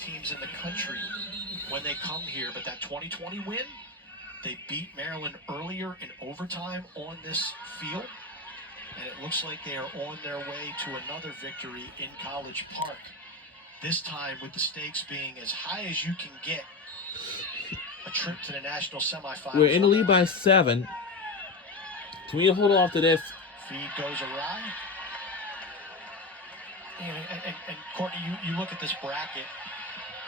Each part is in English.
teams in the country when they come here, but that 2020 win, they beat Maryland earlier in overtime on this field, and it looks like they are on their way to another victory in College Park, this time with the stakes being as high as you can get. A trip to the national semifinals. We're in the lead by 7. Can we hold off to this? Feed goes awry. And Courtney, you look at this bracket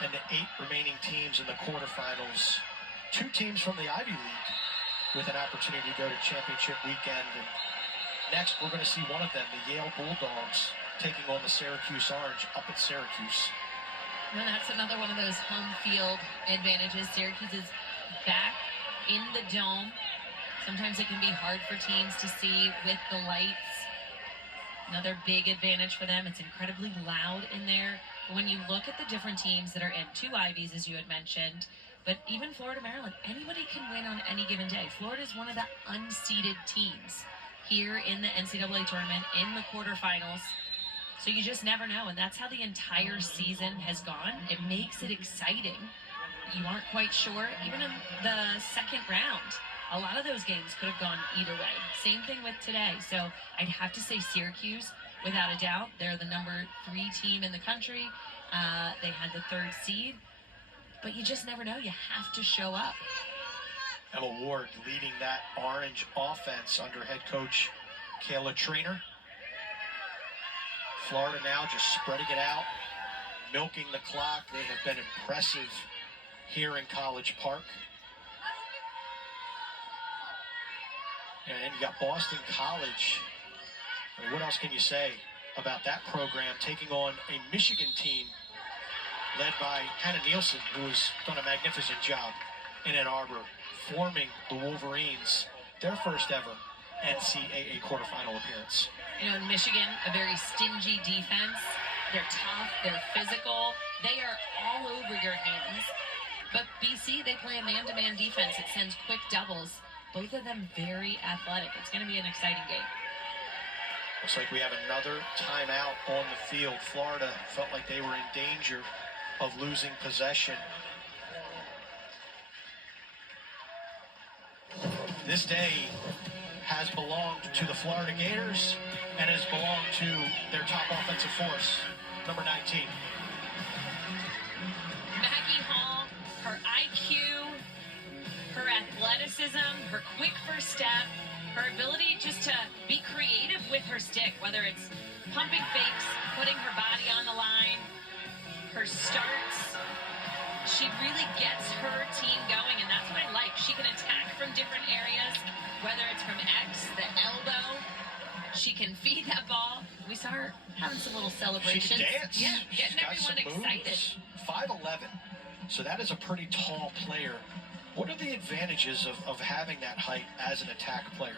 and the 8 remaining teams in the quarterfinals. 2 teams from the Ivy League with an opportunity to go to championship weekend. And next, we're going to see one of them, the Yale Bulldogs, taking on the Syracuse Orange up at Syracuse. And that's another one of those home field advantages. Syracuse is back in the dome. Sometimes it can be hard for teams to see with the lights. Another big advantage for them. It's incredibly loud in there. But when you look at the different teams that are in 2 Ivies, as you had mentioned, but even Florida, Maryland, anybody can win on any given day. Florida is one of the unseeded teams here in the NCAA tournament, in the quarterfinals. So you just never know, and that's how the entire season has gone. It makes it exciting. You aren't quite sure. Even in the second round, a lot of those games could have gone either way. Same thing with today. So I'd have to say Syracuse, without a doubt. They're the number 3 team in the country. They had the 3rd seed. But you just never know. You have to show up. Emma Ward leading that Orange offense under head coach Kayla Trainer. Florida now just spreading it out, milking the clock. They have been impressive here in College Park. And you got Boston College. I mean, what else can you say about that program taking on a Michigan team led by Hannah Nielsen, who has done a magnificent job in Ann Arbor, forming the Wolverines, their first ever NCAA quarterfinal appearance. You know, in Michigan, a very stingy defense. They're tough, they're physical, they are all over your hands. But BC, they play a man-to-man defense. It sends quick doubles. Both of them very athletic. It's going to be an exciting game. Looks like we have another timeout on the field. Florida felt like they were in danger of losing possession. This day has belonged to the Florida Gators and has belonged to their top offensive force, number 19. Maggie Hall, her IQ, her athleticism, her quick first step, her ability just to be creative with her stick, whether it's pumping fakes, putting her body on the line, her starts. She really gets her team going, and that's what I like. She can attack from different areas, whether it's from X, the elbow. She can feed that ball. We saw her having some little celebrations. She can dance. Yeah, getting everyone excited. 5'11", so that is a pretty tall player. What are the advantages of having that height as an attack player?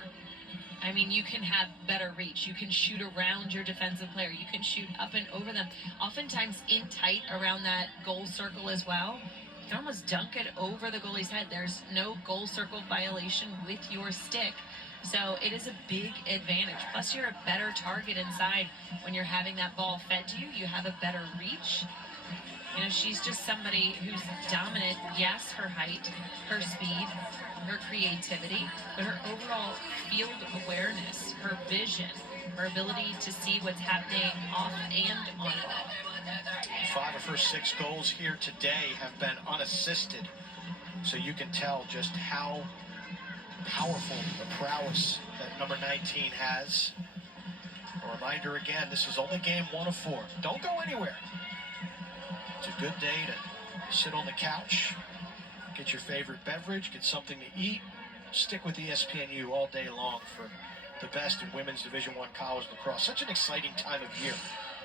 I mean, you can have better reach. You can shoot around your defensive player. You can shoot up and over them. Oftentimes in tight around that goal circle as well. You can almost dunk it over the goalie's head. There's no goal circle violation with your stick. So it is a big advantage. Plus, you're a better target inside when you're having that ball fed to you. You have a better reach. You know, she's just somebody who's dominant. Yes, her height, her speed, her creativity, but her overall field awareness, her vision, her ability to see what's happening off and on ball. 5 of her 6 goals here today have been unassisted. So you can tell just how powerful the prowess that number 19 has. A reminder again, this is only game 1 of 4. Don't go anywhere. It's a good day to sit on the couch, get your favorite beverage, get something to eat, stick with ESPNU all day long for the best in women's Division I college lacrosse. Such an exciting time of year.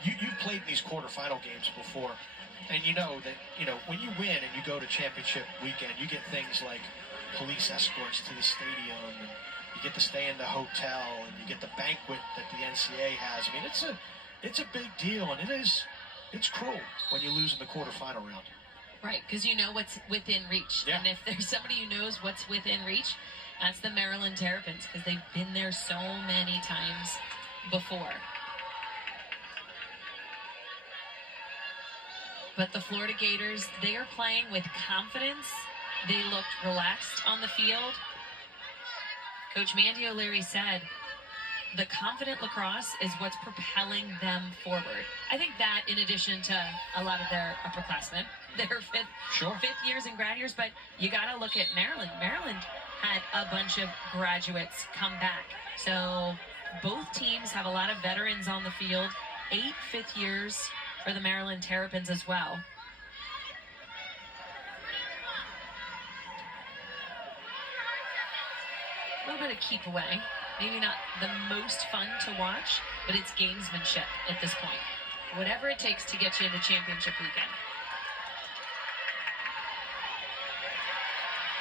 You've played in these quarterfinal games before, and you know that, when you win and you go to championship weekend, you get things like police escorts to the stadium, and you get to stay in the hotel, and you get the banquet that the NCAA has. I mean, it's a big deal, and it's cruel when you lose in the quarterfinal round. Right, because you know what's within reach. Yeah. And if there's somebody who knows what's within reach, that's the Maryland Terrapins, because they've been there so many times before. But the Florida Gators, they are playing with confidence. They looked relaxed on the field. Coach Mandy O'Leary said, the confident lacrosse is what's propelling them forward. I think that, in addition to a lot of their upperclassmen, their fifth years and grad years, but you got to look at Maryland. Maryland had a bunch of graduates come back. So both teams have a lot of veterans on the field. 8 fifth years for the Maryland Terrapins as well. A little bit of keep away. Maybe not the most fun to watch, but it's gamesmanship at this point. Whatever it takes to get you into championship weekend.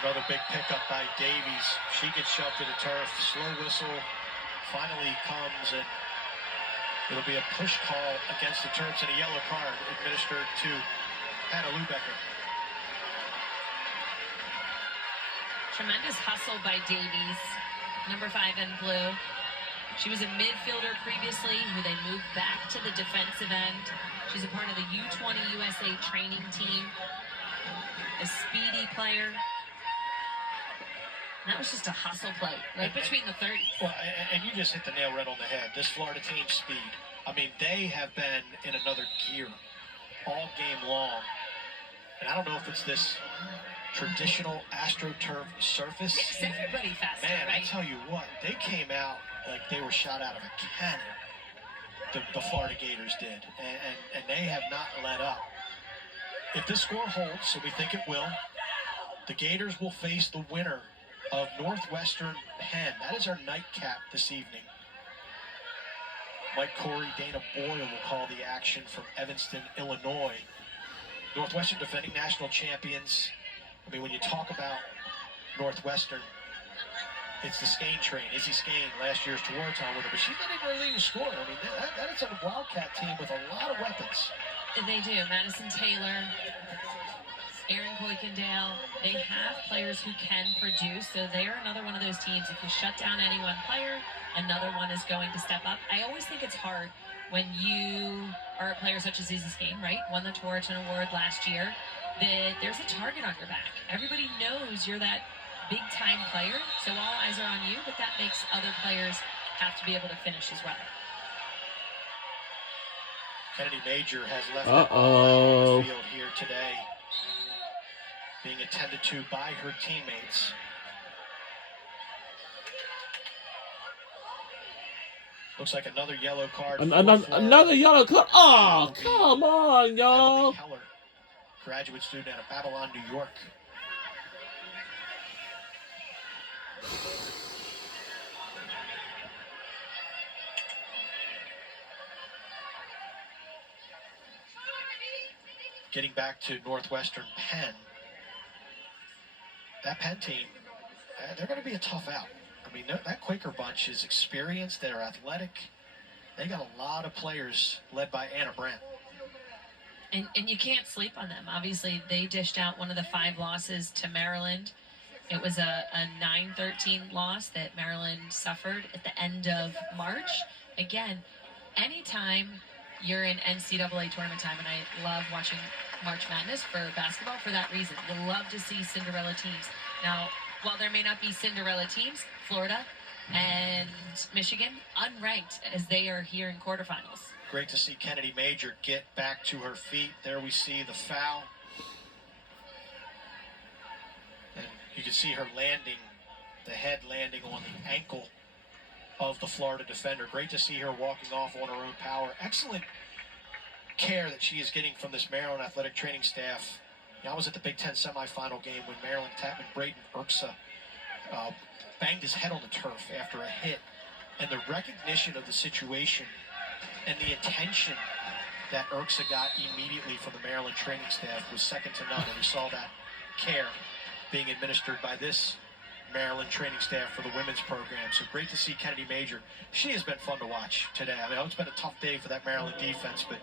Another big pickup by Davies. She gets shoved to the turf. The slow whistle finally comes, and it'll be a push call against the Terps and a yellow card administered to Hannah Lubecker. Tremendous hustle by Davies, number 5 in blue. She was a midfielder previously, who they moved back to the defensive end. She's a part of the U20 USA training team. A speedy player. That was just a hustle play, right between the 30s. Well, and you just hit the nail right on the head. This Florida team's speed. I mean, they have been in another gear all game long. And I don't know if it's this traditional AstroTurf surface. Makes everybody faster, Man, right? I tell you what, they came out like they were shot out of a cannon. The Florida Gators did, and they have not let up. If this score holds, so we think it will, the Gators will face the winner of Northwestern Penn. That is our nightcap this evening. Mike Corey, Dana Boyle will call the action from Evanston, Illinois. Northwestern defending national champions. I mean, when you talk about Northwestern, it's the Skane train. Izzy Skane, last year's Torontown winner, but she's not even a leading scorer. I mean, that is a Wildcat team with a lot of weapons. And they do. Madison Taylor, Aaron Kuykendall, they have players who can produce, so they are another one of those teams. If you shut down any one player, another one is going to step up. I always think it's hard when you are a player such as Izzy Skane, right? Won the Torontown Award last year. That there's a target on your back. Everybody knows you're that big-time player, so all eyes are on you, but that makes other players have to be able to finish as well. Kennedy Major has left the field here today, being attended to by her teammates. Looks like another yellow card. Another yellow card. Oh, come on, y'all. Heller, graduate student out of Babylon, New York. Getting back to Northwestern Penn, that Penn team, they're going to be a tough out. I mean, that Quaker bunch is experienced. They're athletic. They got a lot of players led by Anna Brandt. And you can't sleep on them. Obviously, they dished out one of the 5 losses to Maryland. It was a 9-13 loss that Maryland suffered at the end of March. Again, anytime you're in NCAA tournament time, and I love watching March Madness for basketball for that reason. You love to see Cinderella teams. Now, while there may not be Cinderella teams, Florida and Michigan, unranked as they are here in quarterfinals. Great to see Kennedy Major get back to her feet. There we see the foul. And you can see her landing, the head landing on the ankle of the Florida defender. Great to see her walking off on her own power. Excellent care that she is getting from this Maryland athletic training staff. I was at the Big Ten semifinal game when Maryland tapman Braden Urksa banged his head on the turf after a hit. And the recognition of the situation and the attention that Urksa got immediately from the Maryland training staff was second to none. And we saw that care being administered by this Maryland training staff for the women's program. So great to see Kennedy Major. She has been fun to watch today. I mean, it's been a tough day for that Maryland defense, but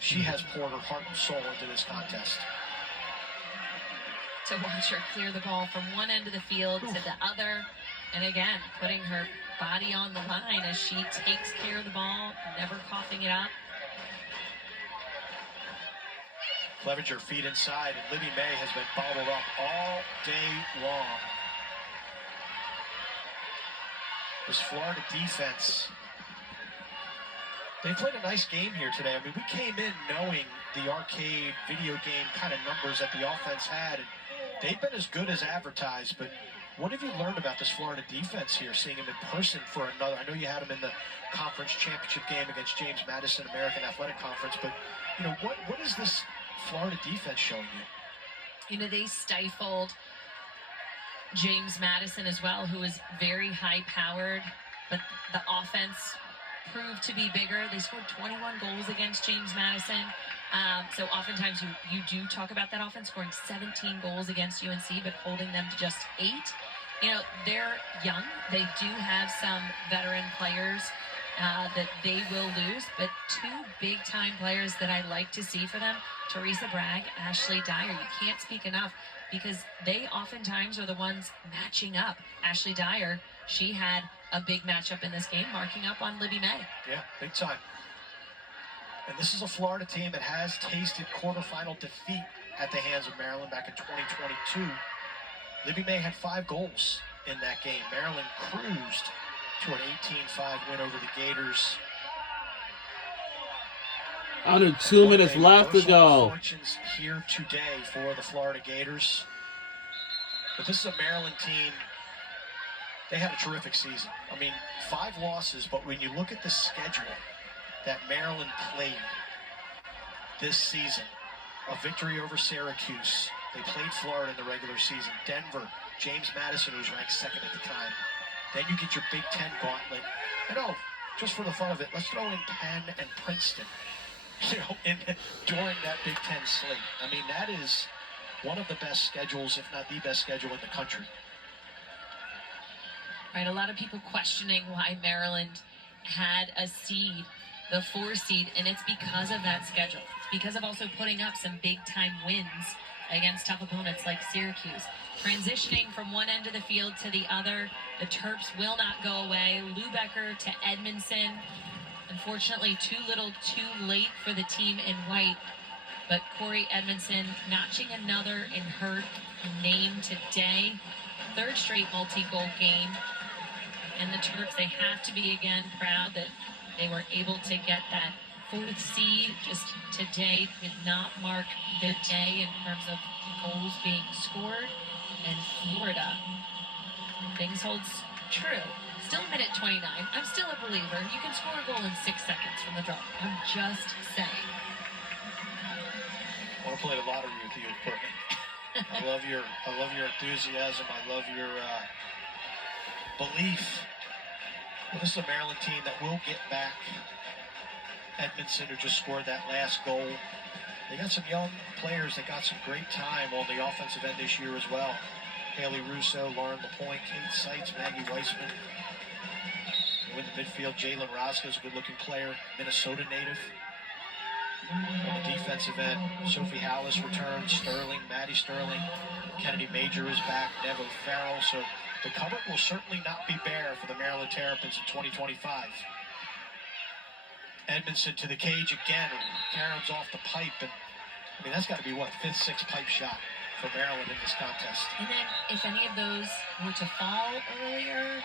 she has poured her heart and soul into this contest. To watch her clear the ball from one end of the field to the other, and again, putting her body on the line as she takes care of the ball, never coughing it up. Clevenger feet inside, and Libby May has been bottled up all day long. This Florida defense, they played a nice game here today. I mean, we came in knowing the arcade video game kind of numbers that the offense had, and they've been as good as advertised, but what have you learned about this Florida defense here, seeing them in person for another? I know you had them in the conference championship game against James Madison American Athletic Conference, but, you know, what is this Florida defense showing you? You know, they stifled James Madison as well, who is very high-powered, but the offense proved to be bigger. They scored 21 goals against James Madison. So oftentimes you do talk about that offense scoring 17 goals against UNC, but holding them to just 8. You know, they're young. They do have some veteran players that they will lose, but 2 big-time players that I like to see for them, Teresa Bragg, Ashley Dyer. You can't speak enough because they oftentimes are the ones matching up. Ashley Dyer, she had a big matchup in this game, marking up on Libby May. Yeah, big time. And this is a Florida team that has tasted quarterfinal defeat at the hands of Maryland back in 2022. Libby May had 5 goals in that game. Maryland cruised to an 18-5 win over the Gators. Under 2 minutes left to go. Fortunes here today for the Florida Gators. But this is a Maryland team. They had a terrific season. I mean, 5 losses, but when you look at the schedule that Maryland played this season, a victory over Syracuse. They played Florida in the regular season. Denver, James Madison, who's ranked 2nd at the time. Then you get your Big Ten gauntlet. And just for the fun of it, let's throw in Penn and Princeton, during that Big Ten slate. I mean, that is one of the best schedules, if not the best schedule in the country. Right, a lot of people questioning why Maryland had a seed, the 4 seed, and it's because of that schedule. It's because of also putting up some big-time wins against tough opponents like Syracuse. Transitioning from one end of the field to the other, the Terps will not go away. Lubecker to Edmondson. Unfortunately, too little, too late for the team in white. But Corey Edmondson notching another in her name today. 3rd straight multi-goal game. And the Terps, they have to be again proud that they were able to get that 4th seed. Just today did not mark the day in terms of goals being scored. And Florida, things holds true. Still a minute 29. I'm still a believer. You can score a goal in 6 seconds from the draw. I'm just saying. I want to play the lottery with you, Courtney. I love your enthusiasm. I love your belief. Well, this is a Maryland team that will get back Edmondson, who just scored that last goal. They got some young players that got some great time on the offensive end this year as well. Haley Russo, Lauren LaPointe, Kate Seitz, Maggie Weissman. In the midfield, Jalen Roscoe is a good-looking player, Minnesota native. On the defensive end, Sophie Hallis returns, Maddie Sterling, Kennedy Major is back, Nevo Farrell. So the cupboard will certainly not be bare for the Maryland Terrapins in 2025. Edmondson to the cage again. Karen's off the pipe. And I mean, that's got to be, 5th, 6th pipe shot for Maryland in this contest. And then if any of those were to fall earlier,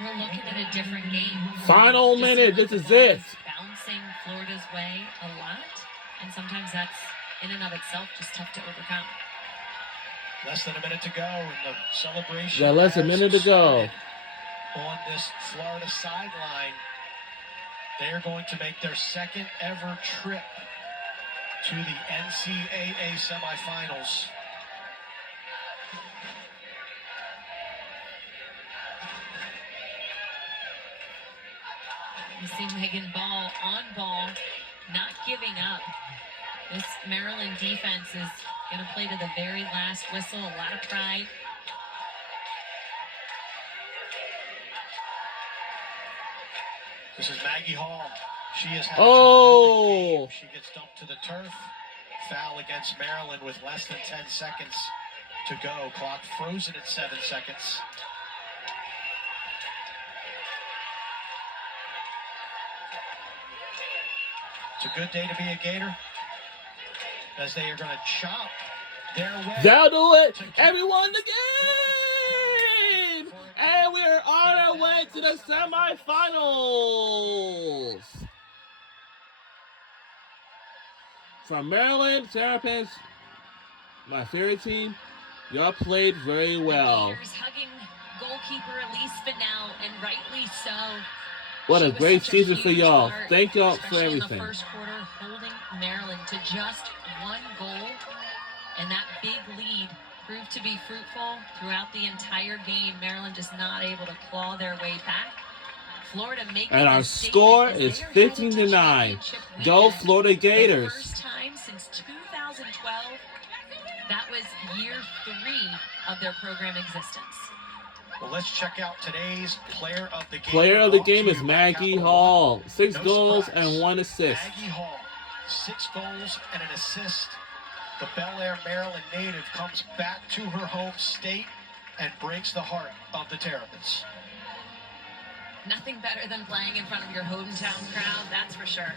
we're looking at a different game. Final minute. This is it. Bouncing Florida's way a lot. And sometimes that's, in and of itself, just tough to overcome. Less than a minute to go in the celebration. Yeah, less than a minute to go. On this Florida sideline, they are going to make their 2nd ever trip to the NCAA semifinals. You see Megan Ball on ball, not giving up. This Maryland defense is going to play to the very last whistle. A lot of pride. This is Maggie Hall. She has had Oh! a game. She gets dumped to the turf. Foul against Maryland with less than 10 seconds to go. Clock frozen at 7 seconds. It's a good day to be a Gator. as they are going to chop their way. That'll do it. Everyone, the game. And we're on our way to the semifinals. From Maryland, Terrapins, my favorite team. Y'all played very well. The Gators hugging goalkeeper Elise Fennell, and rightly so. What She a was great such season for huge y'all. part, Thank y'all for especially everything. in the first quarter, holding Maryland to just one goal, and that big lead proved to be fruitful throughout the entire game. Maryland just not able to claw their way back. Florida making And our a statement score as is they are 15 headed to 9. championship Go weekend. Florida For the Gators. first time since 2012, that was year 3 of their program existence. Well, let's check out today's player of the game. Player of the Brought to game you is by Maggie Capital Hall. One. 6 No goals surprise. and 1 assist. Maggie Hall, 6 goals and an assist. The Bel Air, Maryland native comes back to her home state and breaks the heart of the Terrapins. Nothing better than playing in front of your hometown crowd, that's for sure.